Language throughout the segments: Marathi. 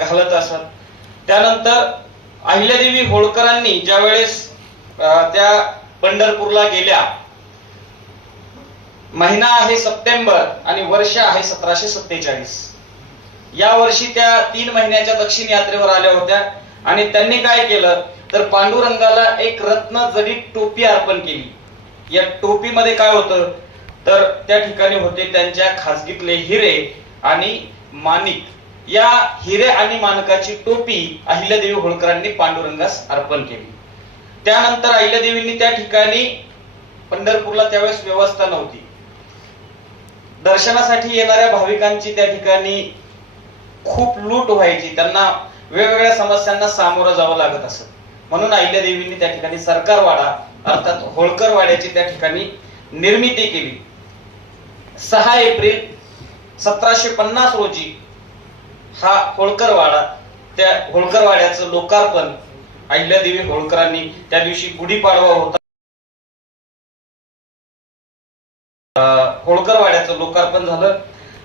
घालत असत. त्यानंतर अहिल्यादेवी होळकरांनी ज्या वेळेस त्या पंढरपूरला गेल्या महिना आहे सप्टेंबर आणि वर्ष आहे सतराशे सत्तेचाळीस. या वर्षी त्या तीन महिन्याच्या दक्षिण यात्रेवर आल्या होत्या आणि त्यांनी काय केलं? तर पांडुरंगाला एक रत्न जडीत टोपी अर्पण केली. या टोपीमध्ये काय होतं? तर त्या ठिकाणी होते त्यांच्या खासगीतले हिरे आणि माणिक. या हिरे आणि मानकाची टोपी अहिल्यादेवी होळकरांनी पांडुरंगास अर्पण केली. त्यानंतर अहिल्यादेवींनी त्या ठिकाणी पंढरपूरला त्यावेळेस व्यवस्था नव्हती. दर्शनासाठी येणाऱ्या भाविकांची त्या ठिकाणी खूप लूट व्हायची. त्यांना वेगवेगळ्या समस्यांना सामोरं जावं लागत असत. म्हणून अहिल्यादेवींनी त्या ठिकाणी सरकारवाडा अर्थात होळकर वाड्याची त्या ठिकाणी निर्मिती केली. सहा एप्रिल सतराशे पन्नास रोजी हा होळकरवाडा त्या होळकरवाड्याचं लोकार्पण अहिल्यादेवी होळकरांनी त्या दिवशी गुढीपाडवा होता. होळकरवाड्याचं लोकार्पण झालं.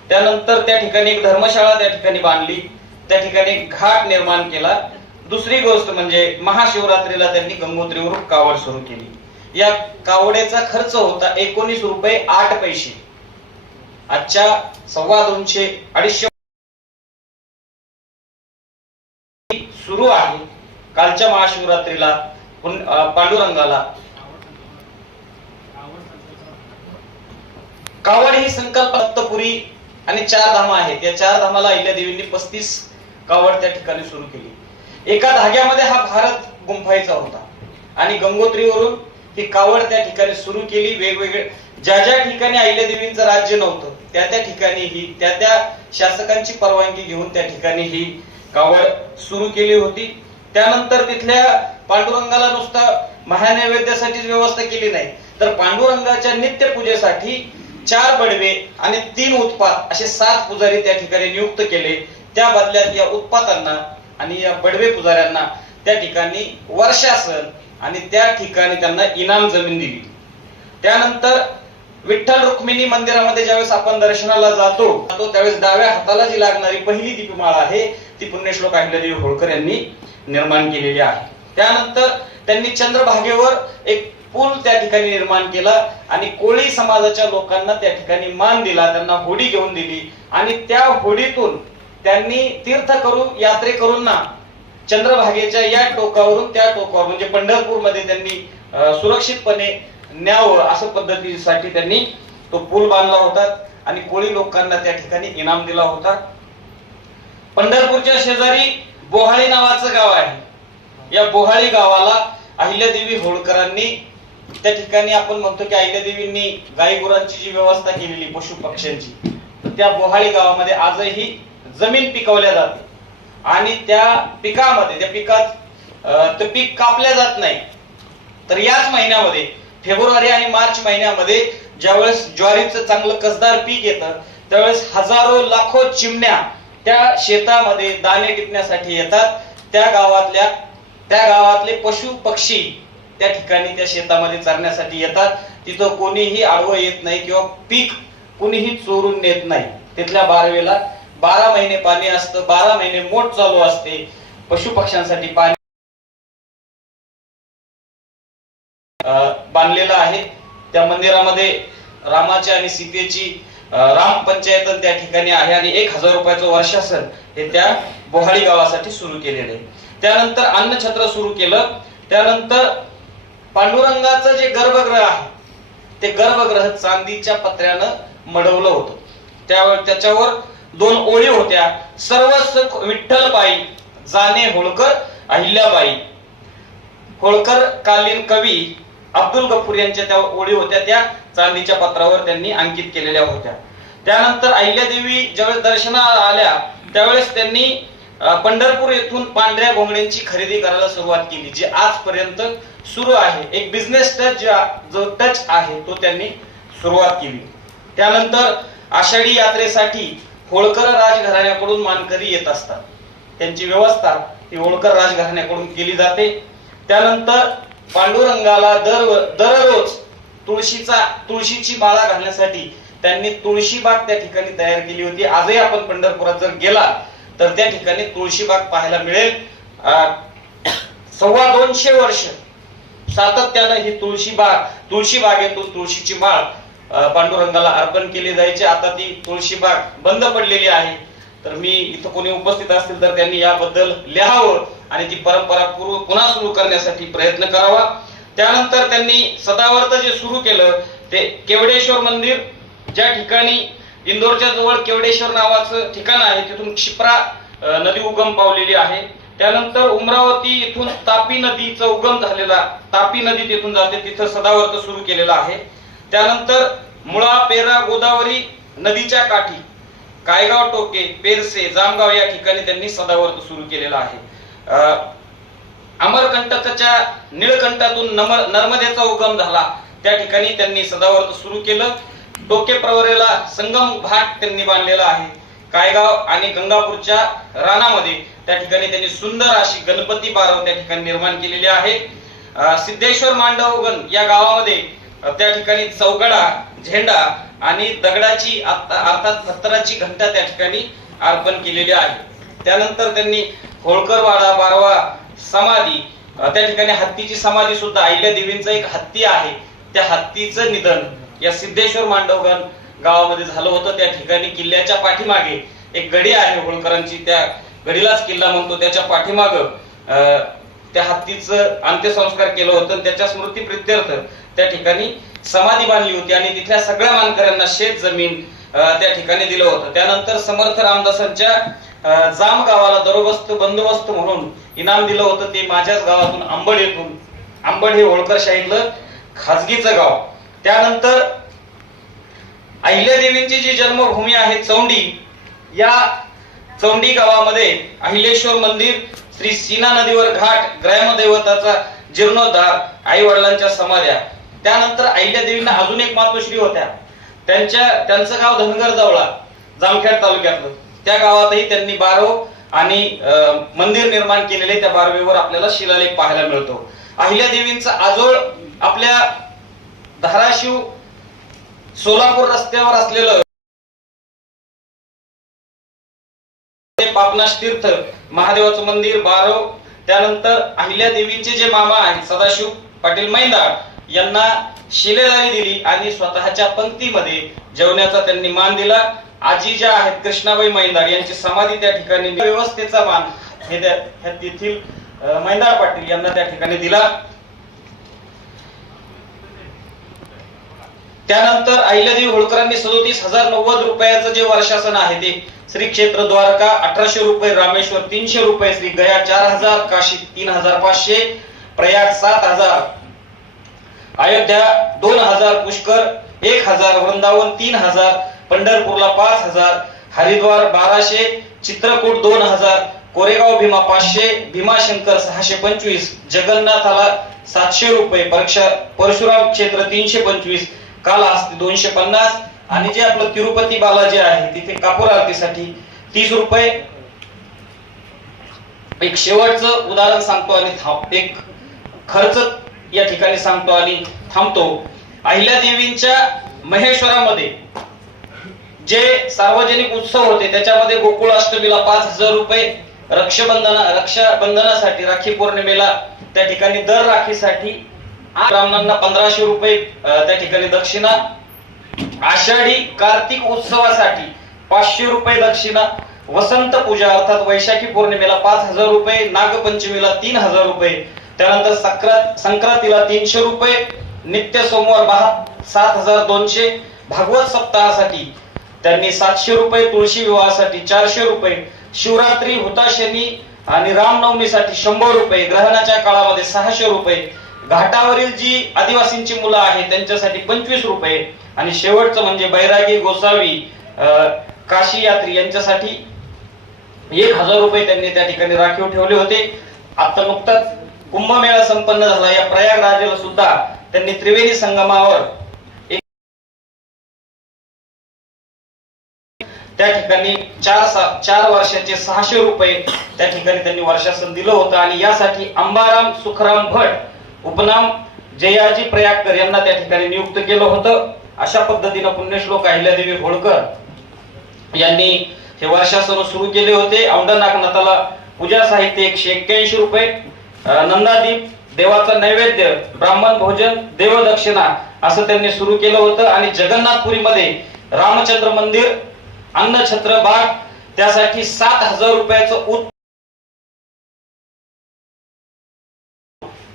त्यानंतर त्या ठिकाणी एक धर्मशाळा त्या ठिकाणी बांधली. त्या ठिकाणी घाट निर्माण केला. दुसरी गोष्ट म्हणजे महाशिवरात्रीला त्यांनी गंगोत्रीवरून कावड सुरू केली. या कावडेचा खर्च होता एकोणीस रुपये आठ पैसे. आजच्या सव्वा दोनशे अडीचशे सुरू आहे. कालच्या महाशिवरात्रीला पांडुरंगाला. कावड ही संकल्प दत्तपुरी आणि चार धाम आहेत. या चार धामाला अहिल्यादेवींनी पस्तीस कावड त्या ठिकाणी सुरू केली. एका धाग्यामध्ये हा भारत गुंफायचा होता. आणि गंगोत्रीवरून ही कावड त्या ठिकाणी सुरू केली. वेगवेगळे ज्या ज्या ठिकाणी अहिल्यादेवींचं राज्य नव्हतं त्या त्या ठिकाणी ही त्या त्या शासकांची परवानगी घेऊन त्या ठिकाणी ही कावड सुरू केली होती. त्यानंतर तिथल्या पांडुरंगाला नुसता महानैवेद्यासाठीच व्यवस्था केली नाही. तर पांडुरंगाच्या नित्य पूजेसाठी चार बडवे आणि तीन उत्पात असे सात पुजारी त्या ठिकाणी नियुक्त केले. त्या बदल्यात या उत्पातांना आणि या बडवे पुजाऱ्यांना त्या ठिकाणी वर्षासन आणि त्या ठिकाणी त्यांना इनाम जमीन दिली. त्यानंतर विठ्ठल रुक्मिणी मंदिरामध्ये ज्यावेळेस आपण दर्शनाला जातो जातो त्यावेळेस डाव्या हाताला जी लागणारी पहिली दीपमाळ आहे ती पुण्यश्लोक अहिल्यादेवी होळकर यांनी निर्माण केलेली आहे. त्यानंतर त्यांनी चंद्रभागेवर एक पूल त्या ठिकाणी निर्माण केला आणि कोळी समाजाच्या लोकांना त्या ठिकाणी मान दिला त्यांना होडी घेऊन दिली आणि त्या होडीतून त्यांनी तीर्थ करू यात्रेकरूंना चंद्रभागेच्या या टोकावरून त्या टोकावर म्हणजे पंढरपूरमध्ये त्यांनी सुरक्षितपणे न्यावं असं पद्धतीसाठी त्यांनी तो पूल बांधला होता आणि कोळी लोकांना त्या ठिकाणी इनाम दिला होता. पंढरपूरच्या शेजारी बोहाळी नावाचं गाव आहे. या बोहाळी गावाला अहिल्यादेवी होळकरांनी त्या ठिकाणी आपण म्हणतो की अहिल्यादेवींनी गाई गुरांची जी व्यवस्था केलेली पशु पक्ष्यांची त्या बोहाळी गावामध्ये आजही जमीन पिकवल्या जाते. आणि त्या पिकामध्ये त्या पिकात ते पीक कापल्या जात नाही. तर याच महिन्यामध्ये फेब्रुवारी आणि मार्च महिन्यामध्ये ज्यावेळेस ज्वारीचं चांगलं कसदार पीक येतं त्यावेळेस हजारो लाखो चिमण्या त्या शेतामध्ये दाणे टिपण्यासाठी येतात. त्या गावातल्या त्या गावातले पशु पक्षी त्या ठिकाणी त्या शेतामध्ये चरण्यासाठी येतात. तिथं कोणीही आडवं येत नाही किंवा पीक कुणीही चोरून नेत नाही. तिथल्या बारवेला बारा महिने पाणी असतं. बारा महिने मोठ चालू असते. पशु पक्ष्यांसाठी पाणी बांधलेलं आहे. त्या मंदिरामध्ये रामाची आणि सीतेची राम पंचायत त्या ठिकाणी आहे आणि एक हजार रुपयाचं वर्षासन हे त्या बोहाळी गावासाठी सुरू केलेलं आहे. त्यानंतर अन्नछत्र सुरू केलं. त्यानंतर पांडुरंगाचं जे गर्भगृह आहे ते गर्भगृह चांदीच्या पत्र्यानं मडवलं होतं. त्यावर त्याच्यावर दोन ओळी होत्या. सर्वस्व विठ्ठलबाई जाने होळकर अहिल्याबाई. होळकर कालीन कवी अब्दुल गफूर यांच्या त्या ओळी होत्या त्या चांदीच्या पत्रावर त्यांनी अंकित केलेल्या होत्या. त्यानंतर अहिल्यादेवी ज्यावेळेस दर्शनाला आल्या त्यावेळेस त्यांनी पंढरपूर येथून पांढऱ्या घोंगड्यांची खरेदी करायला सुरुवात केली जी आजपर्यंत सुरू आहे. एक बिझनेस टच जो टच आहे तो त्यांनी सुरुवात केली. त्यानंतर आषाढी यात्रेसाठी होळकर राजघराण्याकडून मानकरी येत असतात. त्यांची व्यवस्था ही होळकर राजघराण्याकडून केली जाते. त्यानंतर पांडुरंगाला दर दररोज तुळशीचा तुळशीची माळा घालण्यासाठी त्यांनी तुळशी बाग त्या ठिकाणी तयार केली होती. आजही आपण पंढरपुरात जर गेला तर त्या ठिकाणी तुळशीबाग पाहायला मिळेल. अं, सव्वा दोनशे वर्ष सातत्यानं ही तुळशी बाग तुळशी बागेतून तुळशीची माळ पांडुरंगाला अर्पण केली जायची. आता ती तुळशी बाग बंद पडलेली आहे. तर मी इथं कोणी उपस्थित असतील तर त्यांनी याबद्दल लिहावं आणि ती परंपरा पुन्हा सुरू करण्यासाठी प्रयत्न करावा. त्यानंतर त्यांनी सदावर्त जे सुरू केलं ते केवडेश्वर मंदिर ज्या ठिकाणी इंदोरच्या जवळ केवडेश्वर नावाचं ठिकाण आहे तिथून क्षिप्रा नदी उगम पावलेली आहे. त्यानंतर उमरावती इथून तापी नदीचा उगम झालेला तापी नदी तिथून जाते तिथं सदावर्त सुरू केलेला आहे. त्यानंतर मुळा पेरा गोदावरी नदीच्या काठी कायगाव टोके पेरसे जामगाव या ठिकाणी त्यांनी सदावर्त सुरू केलेला आहे. अं, अमरकंटकच्या निळकंठातून नर्मदेचा उगम झाला. त्या ठिकाणी त्यांनी सदावर्त सुरू केलं. टोके प्रवरेला संगम घाट त्यांनी बांधलेला आहे. कायगाव आणि गंगापूरच्या रानामध्ये त्या ठिकाणी त्यांनी सुंदर अशी गणपती बारव त्या ठिकाणी निर्माण केलेली आहे. सिद्धेश्वर मांडवगण या गावामध्ये त्या ठिकाणी चौगडा झेंडा आणि दगडाची अर्थात पत्थराची घंटा त्या ठिकाणी अर्पण केलेली आहे. त्यानंतर त्यांनी होळकरवाडा बारवा समाधी त्या ठिकाणी हत्तीची समाधी सुद्धा अहिल्या देवींचं एक हत्ती आहे. त्या हत्तीचं निधन या सिद्धेश्वर मांडवगण गावामध्ये झालं होतं. त्या ठिकाणी किल्ल्याच्या पाठीमागे एक गडी आहे होळकरांची. त्या गडीलाच किल्ला म्हणतो. त्याच्या पाठीमाग त्या हत्तीचं अंत्यसंस्कार केलं होतं. त्याच्या स्मृती प्रित्यर्थ त्या ठिकाणी समाधी बांधली होती आणि तिथल्या सगळ्या मानकऱ्यांना शेत जमीन त्या ठिकाणी दिलं होतं. त्यानंतर समर्थ रामदासांच्या जाम गावाला दरोबस्त बंदोबस्त म्हणून इनाम दिलं होतं. ते माझ्याच गावातून आंबड येथून. आंबड हे होळकर शाहीतलं खाजगीचं गाव. त्यानंतर अहिल्यादेवींची जी जन्मभूमी आहे चौंडी या चौंडी गावामध्ये अहिलेश्वर मंदिर श्री सीना नदीवर घाट ग्रामदैवताचा जीर्णोद्धार आई वडिलांच्या समाध्या. त्यानंतर अहिल्यादेवींना अजून एक मातोश्री होत्या. त्यांच्या त्यांचं गाव धनगर जवळा जामखेड तालुक्यातलं. त्या गावातही त्यांनी बारव आणि मंदिर निर्माण केलेले त्या बारवेवर आपल्याला शिलालेख पाहायला मिळतो. अहिल्यादेवींचा आजोळ आपल्या धाराशिव सोलापूर रस्त्यावर असलेलं पापनाश तीर्थ महादेवाचं मंदिर बारव त्यानंतर अहिल्या देवींचे जे मामा आहेत सदाशिव पाटील मैदान यांना शिलेदारी दिली आणि स्वतःच्या पंक्तीमध्ये जेवण्याचा त्यांनी मान दिला. आजी ज्या आहेत कृष्णाबाई मैंदार यांची समाधी त्या ठिकाणी व्यवस्थेचा मान हे त्या तेथील मैंदार पाटील यांना त्या ठिकाणी दिला. त्यानंतर अहिल्यादेवी होळकरांनी सदोतीस हजार नव्वद रुपयाचं जे वर्षासन आहे ते श्री क्षेत्र द्वारका अठराशे रुपये रामेश्वर तीनशे रुपये श्री गया चार हजार काशी तीन हजार पाचशे प्रयाग सात हजार अयोध्या दोन हजार पुष्कर एक हजार वृंदावन तीन हजार पंढरपूरला पाच हजार हरिद्वार बाराशे चित्रकूट दोन हजार कोरेगाव भीमा पाचशे भीमाशंकर सहाशे पंचवीस जगन्नाथाला सातशे रुपये परशुराम क्षेत्र तीनशे पंचवीस कालहस्ती दोनशे पन्नास आणि जे आपलं तिरुपती बालाजी आहे तिथे कापूर आरतीसाठी तीस रुपये. एक शेवटचं उदाहरण सांगतो आणि एक खर्च या ठिकाणी सांगतो आणि थांबतो. अहिल्या देवींच्या महेश्वरामध्ये जे सार्वजनिक उत्सव होते त्याच्यामध्ये गोकुळ अष्टमीला पाच हजार रुपये रक्षाबंधना रक्षाबंधनासाठी राखी पौर्णिमेला त्या ठिकाणी दर राखीसाठी ब्राह्मणांना पंधराशे रुपये त्या ठिकाणी दक्षिणा. आषाढी कार्तिक उत्सवासाठी पाचशे रुपये दक्षिणा. वसंत पूजा अर्थात वैशाखी पौर्णिमेला पाच हजार रुपये नागपंचमीला तीन हजार रुपये. त्यानंतर सक्रात संक्रांतीला तीनशे रुपये नित्य सोमवार बहा सात हजार दोनशे भागवत सप्ताहासाठी त्यांनी सातशे रुपये तुळशी विवाहासाठी चारशे रुपये शिवरात्री हुताशनी आणि रामनवमीसाठी शंभर रुपये ग्रहणाच्या काळामध्ये सहाशे रुपये घाटावरील जी आदिवासींची मुलं आहेत त्यांच्यासाठी पंचवीस रुपये आणि शेवटचं म्हणजे बैरागी गोसावी काशी यात्री यांच्यासाठी एक हजार रुपये त्यांनी त्या ठिकाणी राखीव ठेवले होते. आता नुकताच कुंभमेळा संपन्न झाला. या प्रयागराजला सुद्धा त्यांनी त्रिवेणी संगमावर एक त्या ठिकाणी चार सा- चार वर्षाचे सहाशे रुपये त्या ठिकाणी त्यांनी वर्षासन दिलं होतं. आणि यासाठी अंबाराम सुखराम भट उपनाम जयाजी प्रयागकर यांना त्या ठिकाणी नियुक्त केलं होतं. अशा पद्धतीनं पुण्यश्लोक अहिल्यादेवी होळकर यांनी हे वर्षासन सुरू केले होते. औंढनाथनाथाला पूजा साहित्य एकशे एक्क्याऐंशी रुपये नंदादीप देवाचं नैवेद्य ब्राह्मण भोजन देवदक्षिणा असं त्यांनी सुरू केलं होतं. आणि जगन्नाथपुरीमध्ये रामचंद्र मंदिर अन्नछत्र बाग त्यासाठी सात हजार रुपयाचं उत्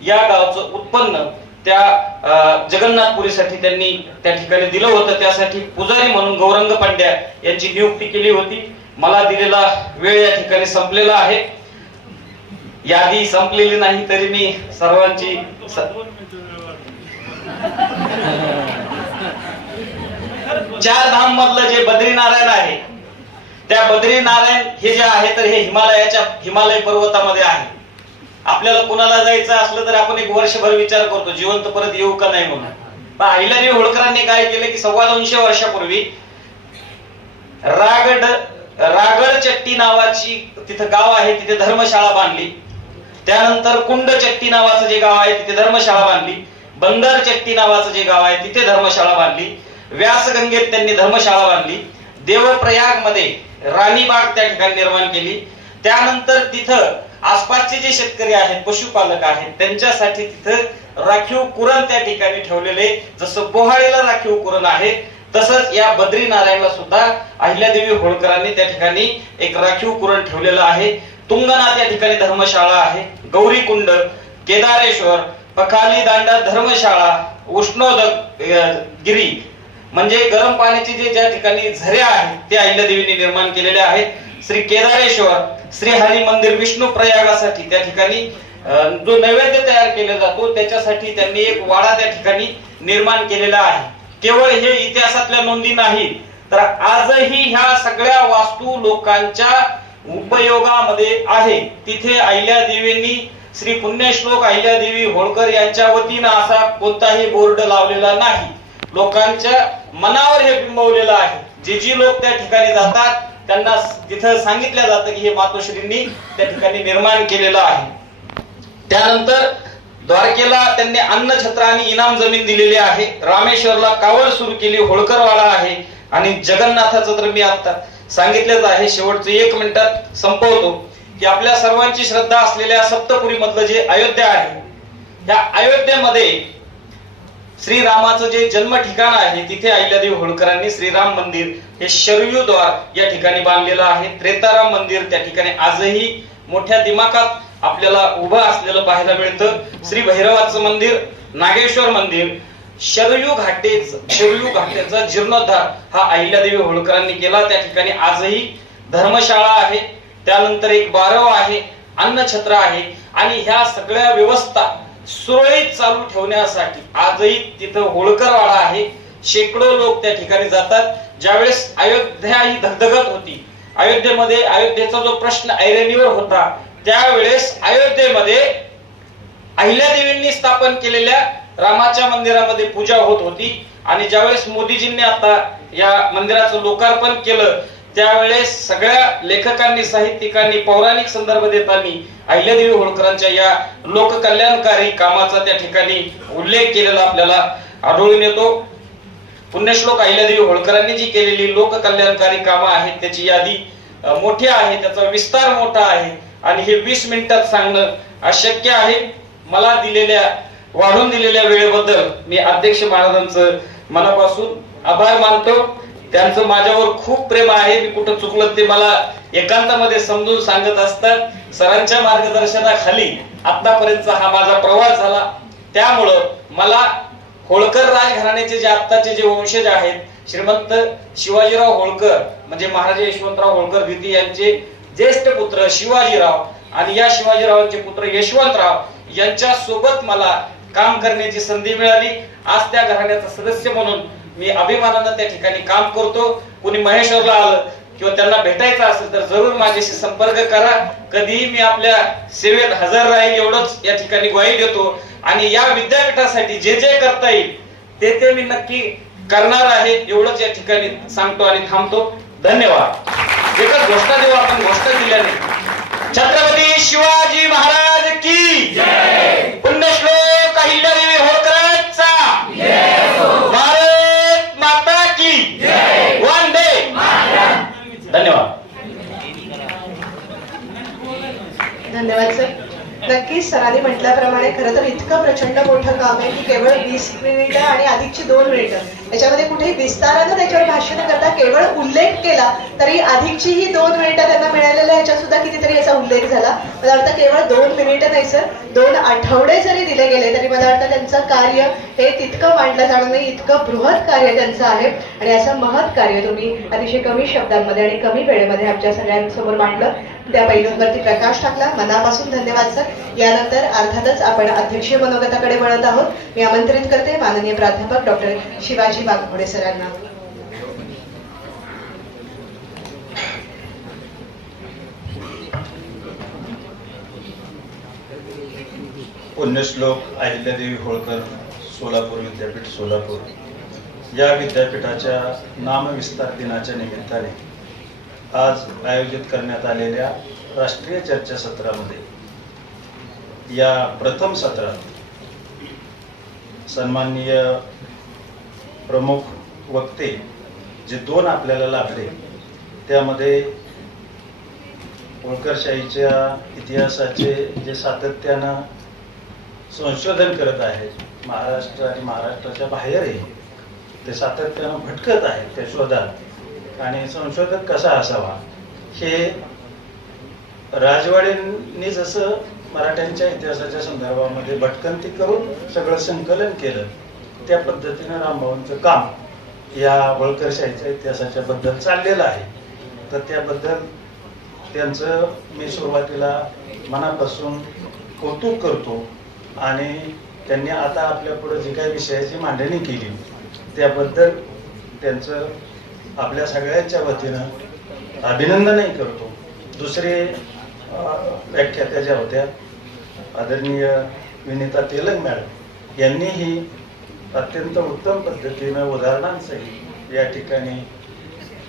या गावचं उत्पन्न त्या जगन्नाथपुरीसाठी त्यांनी त्या ठिकाणी दिलं होतं. त्यासाठी पुजारी म्हणून गौरंग पांड्या यांची नियुक्ती केली होती. मला दिलेला वेळ या ठिकाणी संपलेला आहे. यादी संपलेली नाही तरी मी सर्वांची चार धाम मधलं जे बद्रीनारायण आहे त्या बद्रीनारायण हे जे आहे तर हे हिमालयाच्या हिमालय पर्वतामध्ये आहे. आपल्याला कुणाला जायचं असलं तर आपण एक वर्षभर विचार करतो जिवंत परत येऊ का नाही म्हणून. पण अहिल्यादेवी होळकरांनी काय केलं की सव्वा दोनशे वर्षापूर्वी रागड रागड चट्टी नावाची तिथं गाव आहे तिथे धर्मशाळा बांधली. त्यानंतर कुंड चट्टी नावाचं जे गाव आहे तिथे धर्मशाळा बांधली. बंदर चट्टी नावाचं जे गाव आहे तिथे धर्मशाळा बांधली. व्यासगंगेत त्यांनी धर्मशाळा बांधली. देवप्रयागमध्ये राणीबाग त्या ठिकाणी निर्माण केली. त्यानंतर तिथं आसपासचे जे शेतकरी आहेत पशुपालक आहेत त्यांच्यासाठी तिथं राखीव कुरण त्या ठिकाणी ठेवलेले जसं बोहाळीला राखीव कुरण आहे तसंच या बद्रीनारायणला सुद्धा अहिल्यादेवी होळकरांनी त्या ठिकाणी एक राखीव कुरण ठेवलेलं आहे. तुंगनाथ या ठिकाणी धर्मशाळा आहे. गौरीकुंड केदारेश्वर पखाली दांडा धर्मशाळा उष्णोदक गिरी. म्हणजे गरम पाण्याची जे ज्या ठिकाणी झरे आहेत ते अहिल्यादेवीने निर्माण केलेले आहेत. श्री केदारेश्वर श्री हरी मंदिर विष्णू प्रयागासाठी त्या ठिकाणी जो नैवेद्य तयार केला जातो त्याच्यासाठी त्यांनी एक वाडा त्या ठिकाणी निर्माण केलेला आहे. केवळ हे इतिहासातल्या नोंदी नाही तर आजही ह्या सगळ्या वास्तू लोकांच्या उपयोगामध्ये आहे. तिथे अहिल्यादेवींनी श्री पुण्यश्लोक अहिल्यादेवी होळकर यांच्या वतीनं असा कोणताही बोर्ड लावलेला नाही. लोकांच्या मनावर हे बिंबवलेलं आहे. जे जी लोक त्या ठिकाणी जातात त्यांना तिथं सांगितलं जातं की हे मातोश्रींनी त्या ठिकाणी निर्माण केलेलं आहे. त्यानंतर द्वारकेला त्यांनी अन्न छत्र आणि इनाम जमीन दिलेली आहे. रामेश्वरला कावड सुरू केली होळकरवाडा आहे. आणि जगन्नाथाचं तर मी आता सांगितलंच आहे. शेवटचं एक मिनिटात संपवतो की आपल्या सर्वांची श्रद्धा असलेल्या सप्तपुरी मधलं जे अयोध्या आहे या अयोध्येमध्ये श्रीरामाचं जे जन्म ठिकाण आहे तिथे अहिल्यादेवी होळकरांनी श्रीराम मंदिर हे शरयूद्वार या ठिकाणी बांधलेलं आहे. त्रेताराम मंदिर त्या ठिकाणी आजही मोठ्या दिमाखात आपल्याला उभं असलेलं पाहायला मिळतं. श्री भैरवाचं मंदिर नागेश्वर मंदिर शरयू घाटेच शरयू घाटेचा जीर्णोद्धार हा अहिल्यादेवी होळकरांनी केला. त्या ठिकाणी आजही धर्मशाळा आहे त्यानंतर एक बारव आहे अन्नछत्र आहे आणि ह्या सगळ्या व्यवस्था सुरळीत चालू ठेवण्यासाठी आजही तिथं होळकरवाडा आहे. शेकडो लोक त्या ठिकाणी जातात. ज्यावेळेस अयोध्या ही धगधगत होती अयोध्येमध्ये अयोध्येचा जो प्रश्न ऐरणीवर होता त्यावेळेस अयोध्येमध्ये अहिल्यादेवींनी स्थापन केलेल्या रामाच्या मंदिरामध्ये पूजा होत होती. आणि ज्यावेळेस मोदीजींनी आता या मंदिराचं लोकार्पण केलं त्यावेळेस सगळ्या लेखकांनी साहित्यिकांनी पौराणिक संदर्भ देताना अहिल्यादेवी होळकरांच्या या लोककल्याणकारी कामाचा त्या ठिकाणी उल्लेख केलेला आपल्याला आढळून येतो. पुण्यश्लोक अहिल्यादेवी होळकरांनी जी केलेली लोककल्याणकारी कामं आहेत त्याची यादी मोठी आहे त्याचा विस्तार मोठा आहे. आणि हे वीस मिनिटात सांगणं अशक्य आहे. मला दिलेल्या वाढून दिलेल्या वेळेबद्दल मी अध्यक्ष महाराजांचं मनापासून आभार मानतो. त्यांचं माझ्यावर खूप प्रेम आहे. मी कुठं चुकलं ते मला एकांतामध्ये समजून सांगत असतात. सरांच्या मार्गदर्शनाखाली आतापर्यंतचा हा माझा प्रवास झाला. त्यामुळं मला होळकर राजघराण्याचे जे आत्ताचे जे वंशज आहेत श्रीमंत शिवाजीराव होळकर म्हणजे महाराज यशवंतराव होळकर द्वितीय यांचे ज्येष्ठ पुत्र शिवाजीराव आणि या शिवाजीरावांचे पुत्र यशवंतराव यांच्या सोबत मला काम करण्याची संधी मिळाली. आज त्या घराण्याचा सदस्य म्हणून मी अभिमानानं त्या ठिकाणी काम करतो. कोणी महेश्वरला आलं किंवा त्यांना भेटायचं असेल तर जरूर माझ्याशी संपर्क करा. कधीही मी आपल्या सेवेत हजर राहील एवढंच या ठिकाणी ग्वाही देतो. आणि या विद्यापीठासाठी जे जे करता येईल ते ते मी नक्की करणार आहे एवढंच या ठिकाणी सांगतो आणि थांबतो. धन्यवाद. एकच घोषणा देऊ आपण घोषणा दिल्याने. छत्रपती शिवाजी महाराज की पुण्यश्लोक अहिल्यादेवी होळकरांचा भारत माता की वंदे धन्यवाद धन्यवाद सर नक्कीच सरांनी म्हटल्याप्रमाणे खरं तर इतकं प्रचंड मोठं काम आहे की केवळ वीस मिनिटं आणि अधिकची दोन मिनिटं. याच्यामध्ये कुठेही विस्तारानं त्याच्यावर भाष्य न करता केवळ उल्लेख केला तरी अधिकची ही दोन मिनिटं त्यांना मिळालेल्या ह्याच्यात सुद्धा कितीतरी याचा उल्लेख झाला. मला वाटतं केवळ दोन मिनिटं नाही सर दोन आठवडे जरी दिले गेले तरी मला वाटतं त्यांचं कार्य हे तितकं मांडलं जाणार नाही इतकं बृहत कार्य त्यांचं आहे. आणि असं महत् कार्य तुम्ही अतिशय कमी शब्दांमध्ये आणि कमी वेळेमध्ये आमच्या सगळ्यांसमोर मांडलं. त्या पैलूंवरती प्रकाश टाकला. मनापासून धन्यवाद सर. यानंतर अर्थातच आपण अध्यक्षीय मनोगताकडे वळत आहोत. मी आमंत्रित करते माननीय प्राध्यापक डॉक्टर शिवाजी वाघमोडे सरांना. पुण्यश्लोक अहिल्यादेवी होळकर सोलापूर विद्यापीठ सोलापूर. या विद्यापीठाच्या नामविस्तार दिनाच्या निमित्ताने आज आयोजित करण्यात आलेल्या राष्ट्रीय चर्चासत्रामध्ये या प्रथम सत्रात सन्माननीय प्रमुख वक्ते जे दोन आपल्याला लाभले त्यामध्ये होळकरशाहीच्या इतिहासाचे जे सातत्यानं संशोधन करत आहेत महाराष्ट्र आणि महाराष्ट्राच्या बाहेरही ते सातत्यानं भटकत आहेत त्या शोधात आणि संशोधक कसा असावा? हे राजवाड्यांनी जसं मराठ्यांच्या इतिहासाच्या संदर्भामध्ये भटकंती करून सगळं संकलन केलं त्या पद्धतीनं रामभाऊंचं काम या वळकरशाहीच्या इतिहासाच्या बद्दल चाललेलं आहे. तर त्याबद्दल त्यांचं मी सुरुवातीला मनापासून कौतुक करतो आणि त्यांनी आता आपल्या पुढे जी काही विषयाची मांडणी केली त्याबद्दल त्यांचं आपल्या सगळ्यांच्या वतीनं अभिनंदनही करतो. दुसरे अं, व्याख्यात्या ज्या होत्या. आदरणीय विनिता तेलंग मॅडम यांनीही अत्यंत उत्तम पद्धतीनं उदाहरणांसहित या ठिकाणी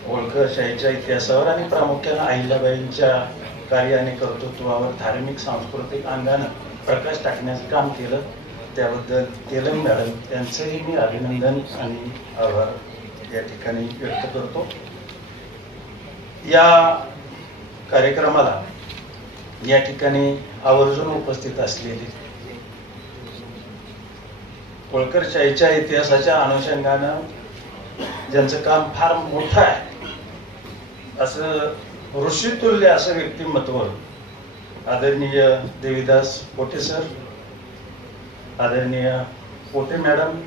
होळकरशाहीच्या इतिहासावर आणि प्रामुख्यानं अहिल्याबाईंच्या कार्य आणि कर्तृत्वावर धार्मिक सांस्कृतिक अंगानं प्रकाश टाकण्याचं काम केलं. त्याबद्दल तेलंग मॅडम यांचंही मी अभिनंदन आणि आभार या ठिकाणी व्यक्त करतो. या कार्यक्रमाला या ठिकाणी आवर्जून उपस्थित असलेली होळकरशाहीच्या इतिहासाच्या अनुषंगानं ज्यांचं काम फार मोठं आहे असं ऋषितुल्य असं व्यक्तिमत्व आदरणीय देवीदास पोटे सर आदरणीय पोटे मॅडम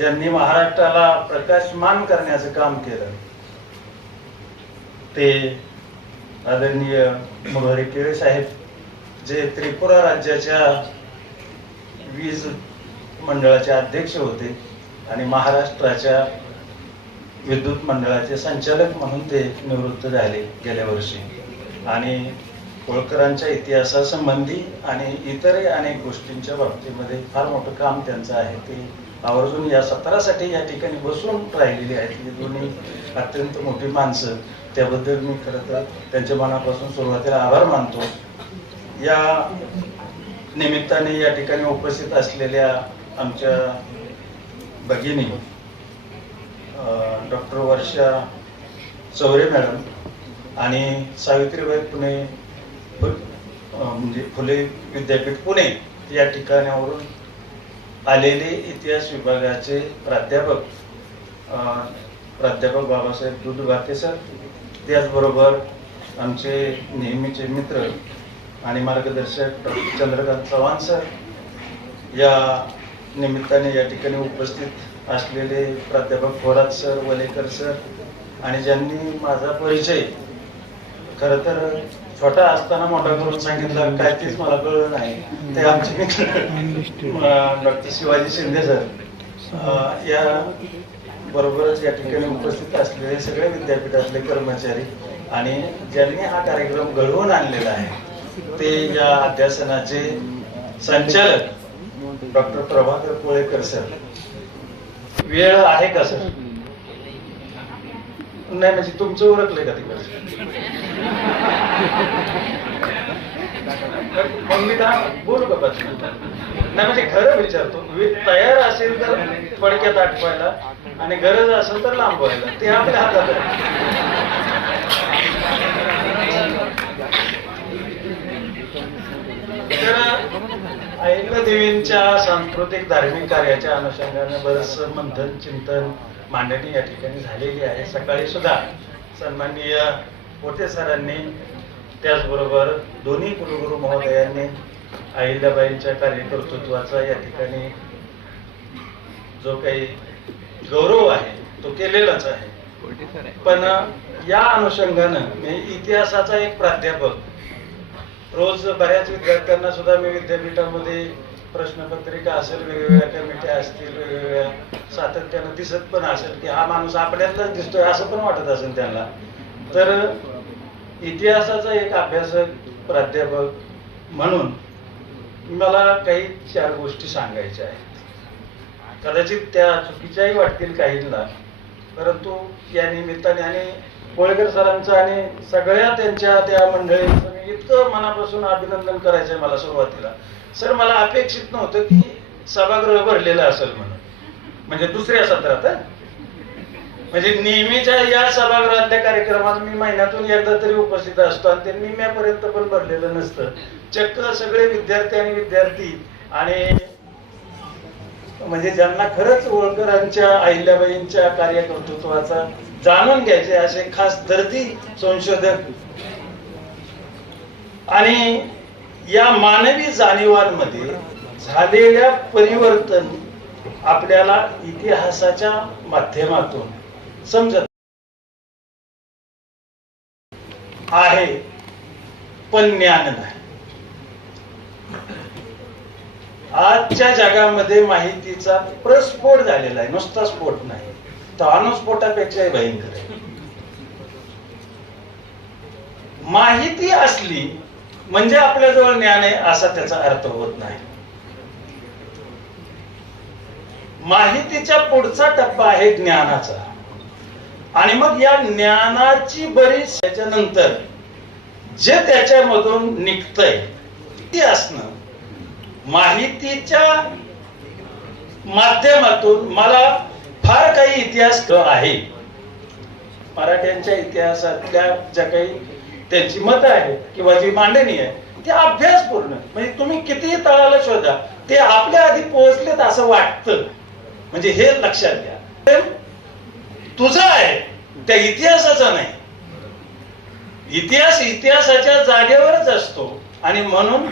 ज्यांनी महाराष्ट्राला प्रकाशमान करण्याचं काम केलं ते आदरणीय मनोहरी केळे साहेब जे त्रिपुरा राज्याच्या वीज मंडळाचे अध्यक्ष होते आणि महाराष्ट्राच्या विद्युत मंडळाचे संचालक म्हणून ते निवृत्त झाले गेल्या वर्षी. आणि होळकरांच्या इतिहासासंबंधी आणि इतरही अनेक गोष्टींच्या बाबतीमध्ये फार मोठं काम त्यांचं आहे ते आवर्जून या सत्रासाठी या ठिकाणी बसून राहिलेली आहेत. ही दोन्ही अत्यंत मोठी माणसं. त्याबद्दल मी खरं तर त्यांच्या मनापासून सुरुवातीला आभार मानतो. या निमित्ताने या ठिकाणी उपस्थित असलेल्या आमच्या भगिनी डॉक्टर वर्षा चौरे मॅडम आणि सावित्रीबाई पुणे म्हणजे फुले विद्यापीठ पुणे या ठिकाणावरून आलेले इतिहास विभागाचे प्राध्यापक प्राध्यापक बाबासाहेब दूध भाते सर त्याचबरोबर आमचे नेहमीचे मित्र आणि मार्गदर्शक डॉक्टर चंद्रकांत चव्हाण सर या निमित्ताने या ठिकाणी उपस्थित असलेले प्राध्यापक थोरात सर वलेकर सर आणि ज्यांनी माझा परिचय खरं तर छोटा असताना मोठा करून सांगितलं काय तेच मला कळलं नाही. ते आमचे मित्र डॉक्टर शिवाजी शिंदे सर या बरोबरच या ठिकाणी उपस्थित असलेले सगळे विद्यापीठातले कर्मचारी आणि ज्यांनी हा कार्यक्रम घडवून आणलेला आहे ते या अध्यासनाचे संचालक डॉक्टर प्रभाकर कोळेकर सर. वेळ आहे का सर? नाही म्हणजे तुमचं ओळखलंय का तिकडे? मग मी त्या बोलू का नाही म्हणजे खरं विचारतो तयार असेल तर पडक्यात आठवायला आणि गरज असेल तर लांब व्हायला. ते आपल्या हातात आहे. अहिल्या देवींच्या सांस्कृतिक धार्मिक कार्याच्या अनुषंगाने बरंच मंथन चिंतन मांडणी या ठिकाणी झालेली आहे. सकाळी सुद्धा सन्माननीय पोटे सरांनी त्याचबरोबर दोन्ही कुलगुरू महोदयांनी अहिल्याबाईंच्या कार्यकर्तृत्वाचा या ठिकाणी जो काही गौरव आहे तो केलेलाच आहे. पण या अनुषंगानं मी इतिहासाचा एक प्राध्यापक रोज बऱ्याच विद्यार्थ्यांना सुद्धा मी विद्यापीठामध्ये प्रश्नपत्रिका असेल वेगवेगळ्या कमिट्या असतील वेगवेगळ्या सातत्यानं दिसत पण असेल की हा माणूस आपल्यातलाच दिसतोय असं पण वाटत असेल त्यांना. तर इतिहासाचा एक अभ्यासक प्राध्यापक म्हणून मला काही चार गोष्टी सांगायच्या आहेत. कदाचित त्या चुकीच्याही वाटतील काहींना परंतु या निमित्ताने आणि कोळेकर सरांचं आणि सगळ्या त्यांच्या त्या मंडळींचं मी इतकं मनापासून अभिनंदन करायचंय मला सुरुवातीला. सर मला अपेक्षित नव्हतं की सभागृह भरलेलं असेल म्हणून. म्हणजे दुसऱ्या सत्रात म्हणजे नेहमीच्या या सभागृहातल्या कार्यक्रमात मी महिन्यातून एकदा तरी उपस्थित असतो आणि ते निम्म्यापर्यंत पण भरलेलं नसतं. चक्क सगळे विद्यार्थी आणि विद्यार्थी आणि म्हणजे ज्यांना खरंच होळकरांच्या अहिल्याबाईंच्या कार्यकर्तृत्वाचा जाणून घ्यायचे असे खास दर्दी संशोधक. आणि या मानवी जाणीवांमध्ये झालेल्या परिवर्तन आपल्याला इतिहासाच्या माध्यमातून समजत आहे. पण ज्ञान नाही. आजच्या जगामध्ये माहितीचा प्रस्फोट झालेला आहे. नुसता स्फोट नाही. तो भयंकर आहे. माहिती असली म्हणजे आपल्याजवळ ज्ञान आहे असा त्याचा अर्थ होत नाही. माहितीच्या पुढचा टप्पा आहे ज्ञानाचा. आणि मग या ज्ञानाची बरीच त्याच्यानंतर जे त्याच्यामधून निघतंय ते असणं. माहितीच्या माध्यमातून मला फार काही इतिहास आहे. मराठ्यांच्या इतिहासातल्या ज्या काही त्यांची मतं आहेत किंवा जी मांडणी आहे ते अभ्यासपूर्ण. म्हणजे तुम्ही कितीही तळाला शोधा ते आपल्या आधी पोहोचलेत असं वाटतं. म्हणजे हे लक्षात घ्या. तुझं आहे त्या इतिहासाचा नाही. इतिहास इतिहासाच्या जागेवरच असतो. आणि म्हणून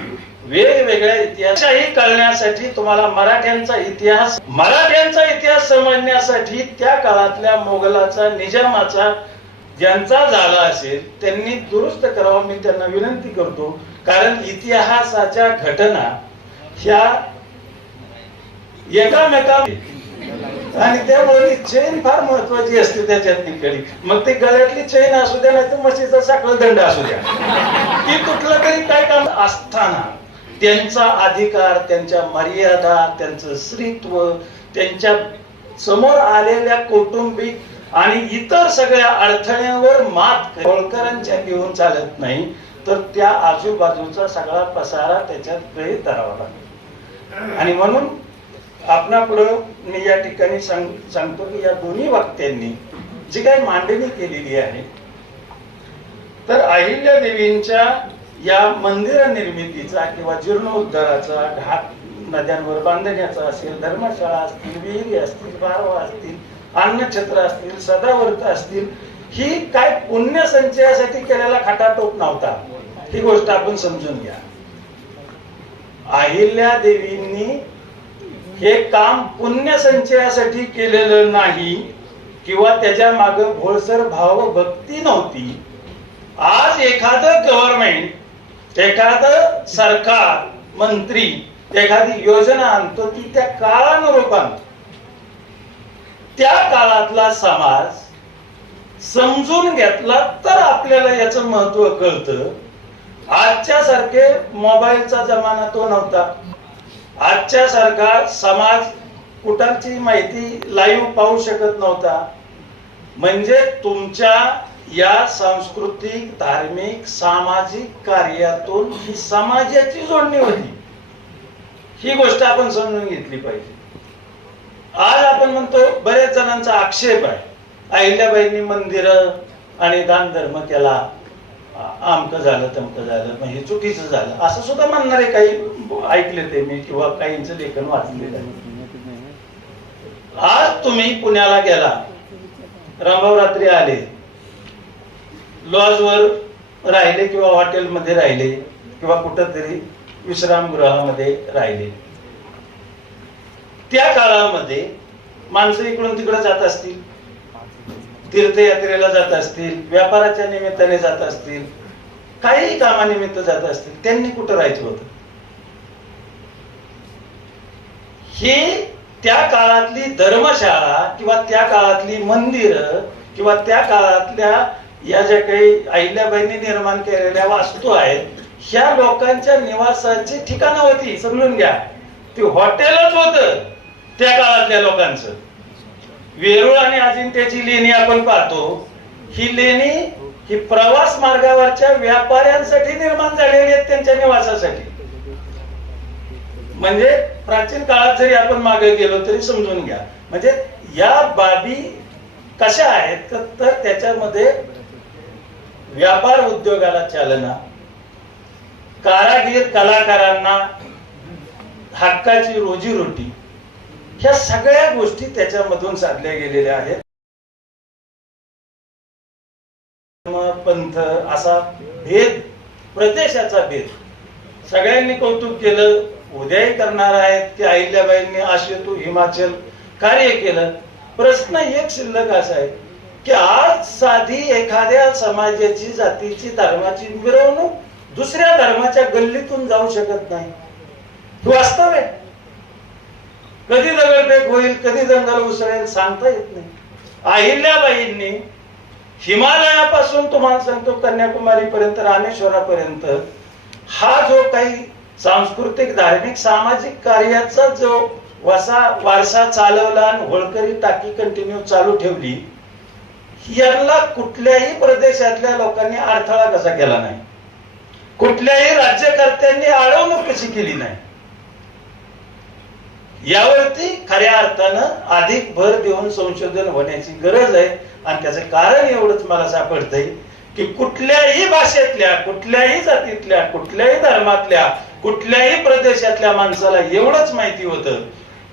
वेगवेगळ्या इतिहासही कळण्यासाठी तुम्हाला मराठ्यांचा इतिहास मराठ्यांचा इतिहास समजण्यासाठी त्या काळातल्या मोगलाचा निजामाचा ज्यांचा झाला असेल त्यांनी दुरुस्त करावा. मी त्यांना विनंती करतो कारण इतिहासाच्या घटना ह्या एकामेका आणि त्यामुळे चैन फार महत्वाची असते त्याच्यात निकडी मग ते गळ्यातली चैन असू द्या नाही तर मशीचा साखळ दंड असू द्या. ती कुठलं तरी काय काम? असताना त्यांचा अधिकार त्यांच्या मर्यादा त्यांचं स्त्रीत्व त्यांच्यासमोर आलेल्या कौटुंबिक आणि इतर सगळ्या अडथळ्यांवर मात होळकरांच्या घेऊन चालत नाही तर त्या आजूबाजूचा सगळा पसारा त्याच्यात प्रेरित धरावा लागतो. आणि म्हणून आपणापुढं मी या ठिकाणी सांग सांगतो की या दोन्ही वक्त्यांनी जी काही मांडणी केलेली आहे तर अहिल्या देवींच्या या मंदिर निर्मितीचा किंवा जीर्णोद्धाराचा घाट नद्यांवर बांधण्याचा असेल धर्मशाळा असतील विहिरी असतील बारवा असतील अन्नछत्र असतील सदावर्त असतील ही काय पुण्य संचयासाठी केलेला खटाटोप नव्हता. ही गोष्ट आपण समजून घ्या. अहिल्या देवींनी हे काम पुण्य संचयासाठी केलेलं नाही किंवा त्याच्या माग भोळसर भाव भक्ती नव्हती. आज एखादं गव्हर्नमेंट एखाद सरकार मंत्री एखादी योजना आणतो ती त्या काळानुरूप आणतो. त्या काळातला समाज समजून घेतला तर आपल्याला याच महत्त्व कळतं. आजच्या सारखे मोबाईलचा जमाना तो नव्हता. आजच्या सारखा समाज कुठाची माहिती लाईव्ह पाहू शकत नव्हता. म्हणजे तुमच्या या सांस्कृतिक धार्मिक सामाजिक कार्यातून ही समाजाची जोडणी होती. ही गोष्ट आपण समजून घेतली पाहिजे. आज आपण म्हणतो बऱ्याच जणांचा आक्षेप आहे. अहिल्याबाईंनी मंदिर आणि दान धर्म केला आमक झालं तमकं झालं मग हे चुकीचं झालं. असं सुद्धा म्हणणारे काही ऐकले ते मी किंवा काहींचं लेखन वाचलेलं आहे. आज तुम्ही पुण्याला गेला. रामभाऊ रात्री आले. लॉजवर राहिले किंवा हॉटेलमध्ये राहिले किंवा कुठंतरी विश्रामगृहामध्ये राहिले. त्या काळामध्ये माणसं इकडून तिकडे जात असतील. तीर्थयात्रेला जात असतील व्यापाराच्या निमित्ताने जात असतील काही कामानिमित्त जात असतील त्यांनी कुठं राहायचं होतं? ही त्या काळातली धर्मशाळा किंवा त्या काळातली मंदिरं किंवा त्या काळातल्या या ज्या काही अहिल्याबाईंनी निर्माण केलेल्या वास्तू आहेत ह्या लोकांच्या निवासाची ठिकाणं होती समजून घ्या. ती हॉटेलच होत त्या काळातल्या लोकांचं. वेरूळ आणि अजिंठ्याची लेणी आपण पाहतो. ही लेणी ही प्रवास मार्गावरच्या व्यापाऱ्यांसाठी निर्माण झालेली आहेत त्यांच्या निवासासाठी. म्हणजे प्राचीन काळात जरी आपण मागे गेलो तरी समजून घ्या. म्हणजे या बाबी कशा आहेत तर- तर त्याच्यामध्ये व्यापार उद्योगाला चालना कारागीर कलाकारांना हक्काची रोजीरोटी ह्या सगळ्या गोष्टी त्याच्यामधून साधल्या गेलेल्या आहेत. धर्म, पंथ असा भेद प्रदेशाचा भेद. सगळ्यांनी कौतुक केलं उद्याही करणार आहेत की अहिल्याबाईंनी आशेतू हिमाचल कार्य केलं. प्रश्न एक शिल्लक असा आहे की आज साधी एखाद्या समाजाची जातीची धर्माची मिरवणूक दुसऱ्या धर्माच्या गल्लीतून जाऊ शकत नाही. हे वास्तव आहे. कधी दगडफेक होईल कधी दंगल उसळेल सांगता येत नाही. अहिल्याबाईंनी हिमालयापासून तुम्हाला सांगतो कन्याकुमारी पर्यंत रामेश्वरापर्यंत हा जो काही सांस्कृतिक धार्मिक सामाजिक कार्याचा जो वसा वारसा चालवला आणि होळकरी टाकी कंटिन्यू चालू ठेवली याला कुठल्याही प्रदेशातल्या लोकांनी अडथळा कसा केला नाही? कुठल्याही राज्यकर्त्यांनी अडवणूक कशी केली नाही? यावरती खऱ्या अर्थानं अधिक भर देऊन संशोधन होण्याची गरज आहे. आणि त्याचं कारण एवढंच मला सापडतंय की कुठल्याही भाषेतल्या कुठल्याही जातीतल्या कुठल्याही धर्मातल्या कुठल्याही प्रदेशातल्या माणसाला एवढंच माहिती होतं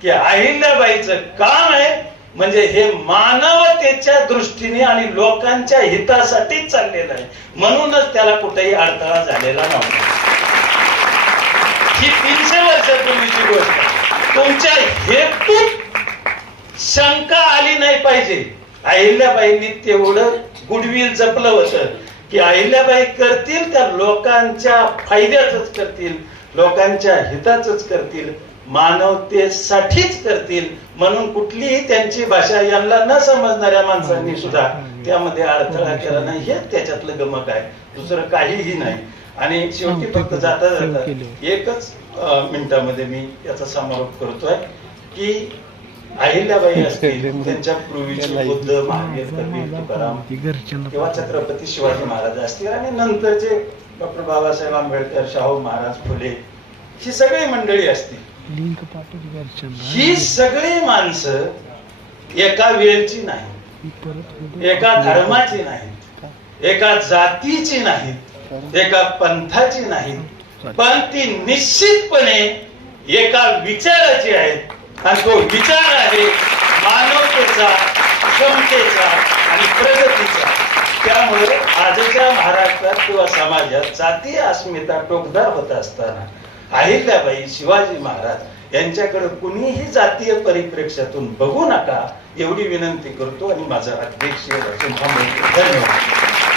की अहिल्याबाईचं काम आहे म्हणजे हे मानवतेच्या दृष्टीने आणि लोकांच्या हितासाठीच चाललेलं आहे. म्हणूनच त्याला कुठेही अडथळा झालेला नव्हता. ही तीनशे वर्षापूर्वीची गोष्ट तुमच्या हेतूत शंका आली नाही पाहिजे. अहिल्याबाईंनी तेवढं गुडविल जपलं होतं की अहिल्याबाई करतील त्या लोकांच्या फायद्याच करतील लोकांच्या हिताच करतील. मानवतेसाठीच करतील म्हणून कुठलीही त्यांची भाषा यांना न समजणाऱ्या माणसांनी सुद्धा त्यामध्ये अडथळा केला नाही. हे त्याच्यातलं गमक आहे. दुसरं काहीही नाही. आणि शेवटी फक्त जाता जाता एकच मिनिटामध्ये मी याचा समारोप करतोय की अहिल्याबाई असतील त्यांच्या पूर्वीचे बुद्ध महावीर कबीर तुकाराम किंवा छत्रपती शिवाजी महाराज असतील आणि नंतरचे डॉक्टर बाबासाहेब आंबेडकर शाहू महाराज फुले ही सगळी मंडळी असतील. लिंक ही सगळी माणसं एका वेळची नाही एका धर्माची नाहीत. एका जातीची नाहीत. एका पंथाची नाहीत. पण ती निश्चितपणे एका विचाराची आहेत. आणि तो विचार आहे मानवतेचा क्षमतेचा आणि प्रगतीचा. त्यामुळे आजच्या महाराष्ट्रात किंवा समाजात जातीय अस्मिता टोकदार होत असताना अहिल्याबाई शिवाजी महाराज यांच्याकडे कुणीही जातीय परिप्रेक्ष्यातून बघू नका एवढी विनंती करतो आणि माझा अध्यक्ष धन्यवाद.